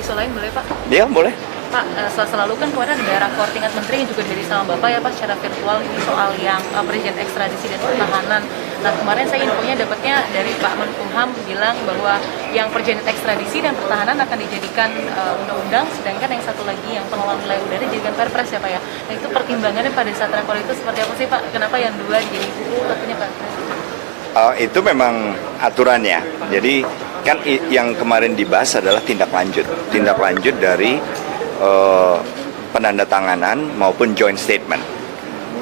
isu lain boleh Pak? Ya, boleh. Pak, selalu kan kemarin ada rakor tingkat menteri yang juga dari sama Bapak ya Pak secara virtual ini soal yang perjanjian ekstradisi dan pertahanan. Nah kemarin saya infonya dapatnya dari Pak Menkumham bilang bahwa yang perjanjian ekstradisi dan pertahanan akan dijadikan undang-undang, sedangkan yang satu lagi yang pengelolaan wilayah udara dijadikan perpres ya Pak ya. Nah itu pertimbangannya pada saat rakor itu seperti apa sih Pak? Kenapa yang dua jadi satunya perpres? Itu memang aturannya. Jadi kan yang kemarin dibahas adalah tindak lanjut dari penandatanganan maupun joint statement.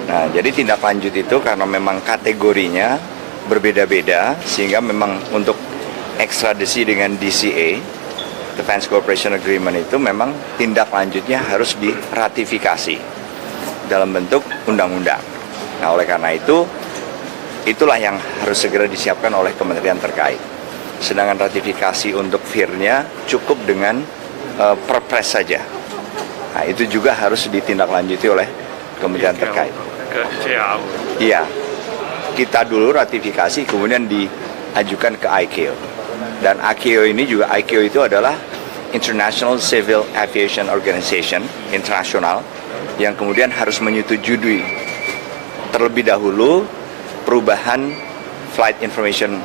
Nah, jadi tindak lanjut itu karena memang kategorinya berbeda-beda, sehingga memang untuk ekstradisi dengan DCA, Defense Cooperation Agreement itu memang tindak lanjutnya harus diratifikasi dalam bentuk undang-undang. Nah, oleh karena itu, itulah yang harus segera disiapkan oleh kementerian terkait. Sedangkan ratifikasi untuk VIR-nya cukup dengan perpres saja. Nah, itu juga harus ditindaklanjuti oleh kementerian terkait. Iya, kita dulu ratifikasi, kemudian diajukan ke ICAO. Dan ICAO ini juga, ICAO itu adalah International Civil Aviation Organization, internasional, yang kemudian harus menyetujui terlebih dahulu perubahan Flight Information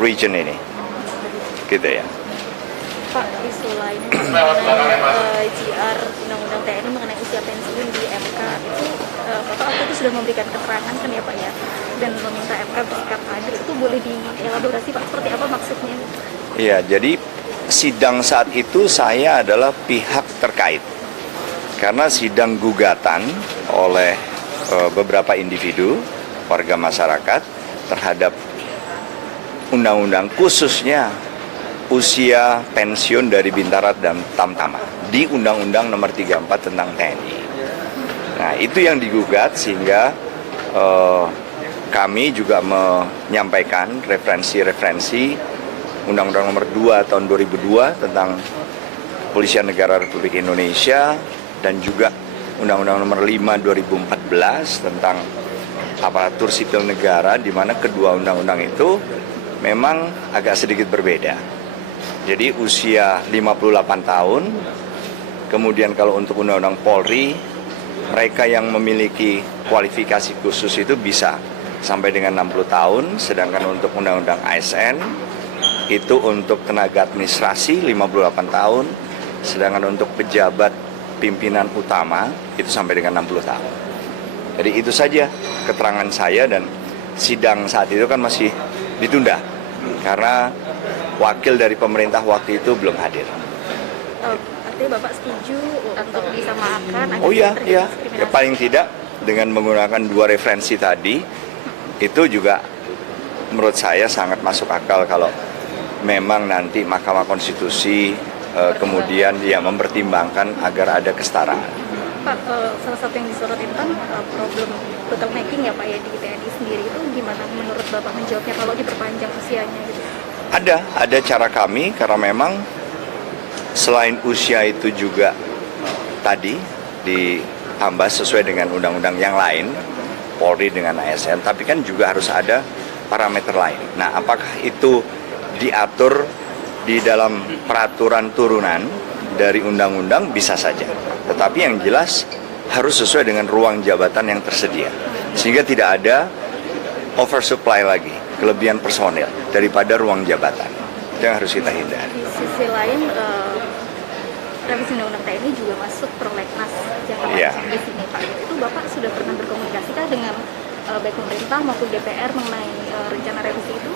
Region ini. Gitu ya. Pak, isu lain mengenai JR Undang-Undang TNI mengenai usia pensiun di MK itu Bapak waktu itu sudah memberikan keterangan kan ya Pak ya, dan meminta MK bersikap adil, itu boleh dielaborasi Pak seperti apa maksudnya? Iya, jadi sidang saat itu saya adalah pihak terkait karena sidang gugatan oleh beberapa individu warga masyarakat terhadap undang-undang khususnya usia pensiun dari Bintara dan Tamtama di Undang-Undang Nomor 34 tentang TNI. Nah, itu yang digugat sehingga kami juga menyampaikan referensi Undang-Undang Nomor 2 tahun 2002 tentang Kepolisian Negara Republik Indonesia dan juga Undang-Undang Nomor 5 2014 tentang aparatur sipil negara, di mana kedua undang-undang itu memang agak sedikit berbeda. Jadi usia 58 tahun, kemudian kalau untuk Undang-Undang Polri, mereka yang memiliki kualifikasi khusus itu bisa sampai dengan 60 tahun, sedangkan untuk Undang-Undang ASN, itu untuk tenaga administrasi 58 tahun, sedangkan untuk pejabat pimpinan utama itu sampai dengan 60 tahun. Jadi itu saja keterangan saya, dan sidang saat itu kan masih ditunda karena wakil dari pemerintah waktu itu belum hadir. Artinya Bapak setuju untuk disamakan? Oh iya, ya paling tidak dengan menggunakan dua referensi tadi, itu juga menurut saya sangat masuk akal kalau memang nanti Mahkamah Konstitusi kemudian dia mempertimbangkan agar ada kesetaraan. Pak, salah satu yang disorot itu kan problem bottlenecking ya Pak ya di TNI sendiri, itu gimana menurut Bapak menjawabnya kalau diperpanjang usianya gitu? Ada cara kami, karena memang selain usia itu juga tadi ditambah sesuai dengan undang-undang yang lain, Polri dengan ASN, tapi kan juga harus ada parameter lain. Nah, apakah itu diatur di dalam peraturan turunan dari undang-undang? Bisa saja. Tetapi yang jelas harus sesuai dengan ruang jabatan yang tersedia. Sehingga tidak ada oversupply lagi, kelebihan personil daripada ruang jabatan. Itu yang harus kita hindari. Di sisi lain, revisi Undang-Undang TNI juga masuk prolegnas jangka panjang di sini Pak. Itu Bapak sudah pernah berkomunikasi kah dengan baik pemerintah maupun DPR mengenai rencana revisi itu?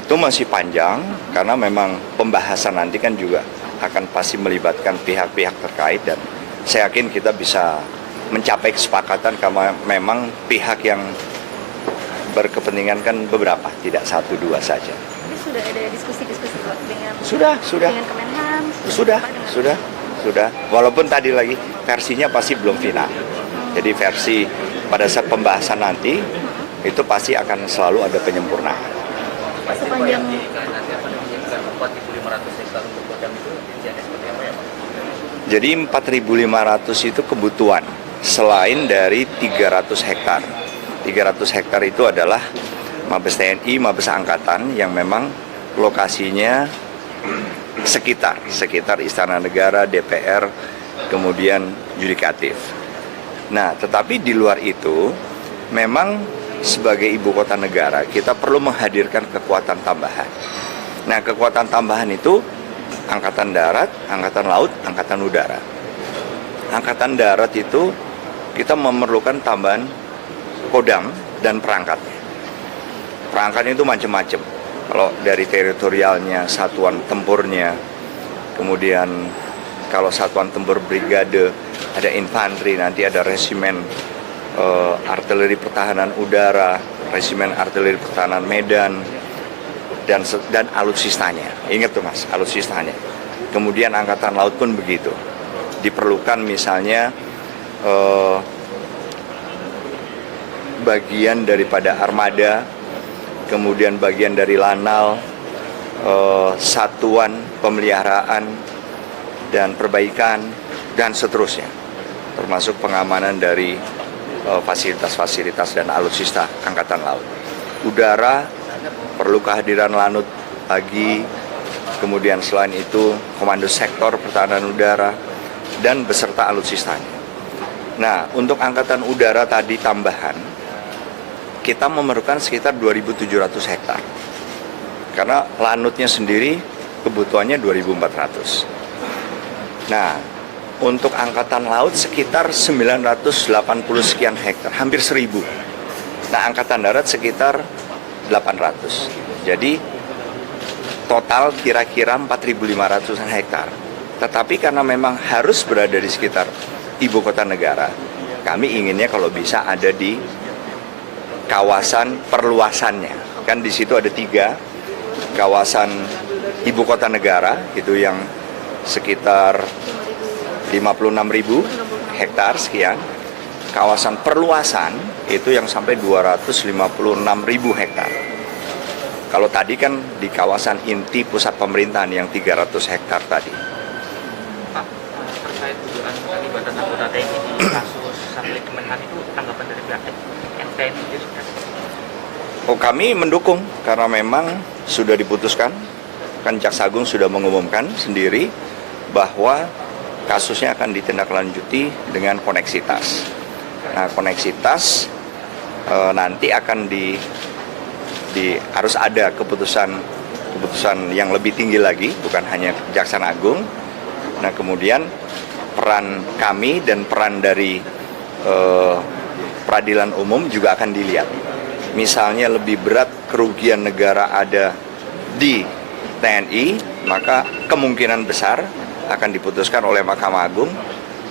Itu masih panjang karena memang pembahasan nanti kan juga akan pasti melibatkan pihak-pihak terkait, dan saya yakin kita bisa mencapai kesepakatan karena memang pihak yang berkepentingan kan beberapa, tidak satu dua saja. Tapi sudah ada diskusi-diskusi dengan dengan Kemenhan? Sudah. Walaupun tadi lagi versinya pasti belum final. Jadi versi pada saat pembahasan nanti itu pasti akan selalu ada penyempurnaan. Sepanjang Jadi 4.500 itu kebutuhan selain dari 300 hektar. 300 hektar itu adalah Mabes TNI, Mabes Angkatan yang memang lokasinya sekitar Istana Negara, DPR, kemudian yudikatif. Nah, tetapi di luar itu, memang sebagai ibu kota negara, kita perlu menghadirkan kekuatan tambahan. Nah, kekuatan tambahan itu Angkatan Darat, Angkatan Laut, Angkatan Udara. Angkatan Darat itu kita memerlukan tambahan kodam dan perangkatnya. Perangkatnya itu macam-macam. Kalau dari teritorialnya, satuan tempurnya, kemudian kalau satuan tempur brigade, ada infanteri, nanti ada resimen artileri pertahanan udara, resimen artileri pertahanan medan, dan alutsistanya. Ingat tuh Mas, alutsistanya. Kemudian Angkatan Laut pun begitu. Diperlukan misalnya bagian daripada armada, kemudian bagian dari lanal, satuan pemeliharaan dan perbaikan, dan seterusnya. Termasuk pengamanan dari fasilitas-fasilitas dan alutsista Angkatan Laut. Udara, perlu kehadiran Lanut lagi, kemudian selain itu Komando Sektor Pertahanan Udara, dan beserta alutsistanya. Nah, untuk Angkatan Udara tadi tambahan, kita memerlukan sekitar 2.700 hektar. Karena lanutnya sendiri kebutuhannya 2.400. Nah, untuk Angkatan Laut sekitar 980 sekian hektar, hampir 1.000. Nah, Angkatan Darat sekitar 800. Jadi total kira-kira 4.500 hektar. Tetapi karena memang harus berada di sekitar ibu kota negara, kami inginnya kalau bisa ada di kawasan perluasannya. Kan di situ ada 3 kawasan ibu kota negara, itu yang sekitar 56.000 hektar sekian. Kawasan perluasan itu yang sampai 256.000 hektar. Kalau tadi kan di kawasan inti pusat pemerintahan yang 300 hektar tadi. Pak, terkait dugaan keterlibatan anggota TNI di kasus satelit Kemenhan itu, tanggapan dari pihak TNI itu seperti apa? Oh, kami mendukung karena memang sudah diputuskan, kan Jaksa Agung sudah mengumumkan sendiri bahwa kasusnya akan ditindaklanjuti dengan koneksitas. Nah, koneksitas nanti akan harus ada keputusan yang lebih tinggi lagi, bukan hanya Kejaksaan Agung. Nah, kemudian peran kami dan peran dari peradilan umum juga akan dilihat. Misalnya lebih berat kerugian negara ada di TNI, maka kemungkinan besar akan diputuskan oleh Mahkamah Agung,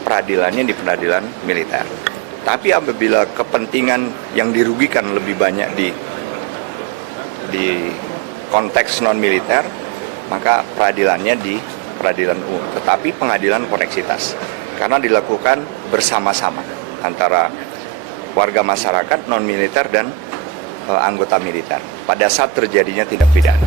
peradilannya di pengadilan militer. Tapi apabila kepentingan yang dirugikan lebih banyak di konteks non-militer, maka peradilannya di peradilan umum. Tetapi pengadilan koneksitas, karena dilakukan bersama-sama antara warga masyarakat, non-militer, dan anggota militer pada saat terjadinya tindak pidana.